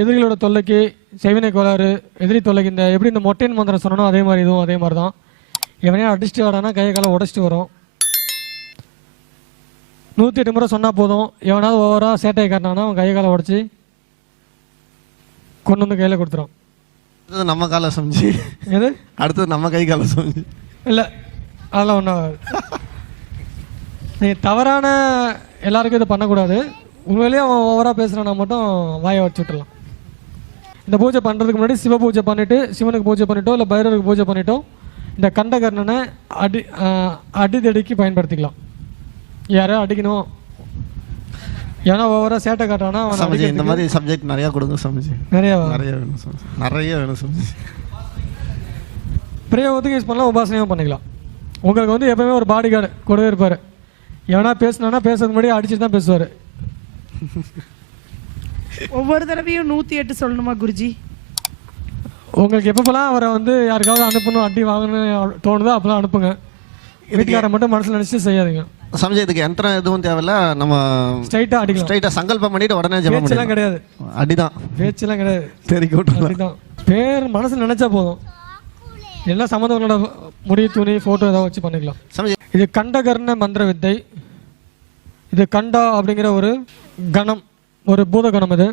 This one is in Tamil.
எதிரிகளோட தொல்லைக்கு செய்வினை கோளாறு, எதிரி தொல்லைக்கு எப்படி இந்த மொட்டையின் மந்திரம் சொன்னோம் அதே மாதிரி இதுவும் அதே மாதிரி தான். எவனையும் அடிச்சுட்டு வரானா கையை காலை உடச்சிட்டு வரும். 108 முறை சொன்னால் போதும். எவனாவது ஓவராக சேட்டையை காட்டினானா அவன் கையை காலை உடச்சி கொண்டு வந்து கையில் கொடுத்துரும். அடுத்தது நம்ம காலை சமைச்சு எது அடுத்தது நம்ம கை காலை சமைச்சு இல்லை அதெல்லாம் ஒன்றும் ஆகாது. நீங்கள் தவறான எல்லாருக்கும் இதை பண்ணக்கூடாது. உண்மையிலேயே அவன் ஓவராக பேசுகிறானா மட்டும் வாயை வச்சு விட்டுடலாம். இந்த பூஜை பண்ணுறதுக்கு முன்னாடி சிவ பூஜை பண்ணிவிட்டு சிவனுக்கு பூஜை பண்ணிட்டோ இல்லை பைரவருக்கு பூஜை பண்ணிட்டோ இந்த கண்டகர்ணனை அடிதடிக்கு பயன்படுத்திக்கலாம். யாரையும் அடிக்கணும், ஏன்னா ஓவராக சேட்டை காட்டானா அவன் இந்த மாதிரி சப்ஜெக்ட் நிறையா கொடுங்க சமைச்சு. நிறைய வேணும் சமைச்சு, நிறைய வேணும் சமைச்சு. பிரயோகத்துக்கு யூஸ் பண்ணலாம், உபாசனையும் பண்ணிக்கலாம். உங்களுக்கு வந்து எப்பவுமே ஒரு பாடி கார்டு கூடவே இருப்பார். எவனா பேசினானா பேசுறதுக்கு முன்னாடி அடிச்சுட்டு தான் பேசுவார். ஒவ்வொரு தடவையும் 108 சொல்லணுமா குருஜி? உங்களுக்கு எப்பப்பெல்லாம் அவரை வந்து யாருக்காவது அனுப்பணும், அடி வாங்கணும்னு தோணுதோ அப்பெல்லாம் அனுப்புங்க. வீட்டுக்காரை மட்டும் மனசில் நினச்சி செய்யாதீங்க. சமைச்சு இதுக்கு யந்திரம் எதுவும் தேவையில்ல, நம்ம ஸ்ட்ரைட்டாக அடிக்கலாம். ஸ்ட்ரைட்டாக சங்கல்பம் பண்ணிட்டு உடனே ஜெபம் பேச்செல்லாம் கிடையாது. அடிதான், பேச்செல்லாம் கிடையாது. தெரி அடிதான். பேர் மனசில் நினச்சா போதும். எல்லாம் சம்மந்தங்களோட முடி, துணி, ஃபோட்டோ ஏதாவது வச்சு பண்ணிக்கலாம். இது கண்டகர்ண மந்திர வித்தை. இது கண்டா அப்படிங்கிற ஒரு கணம், ஒரு பூத கணம். இது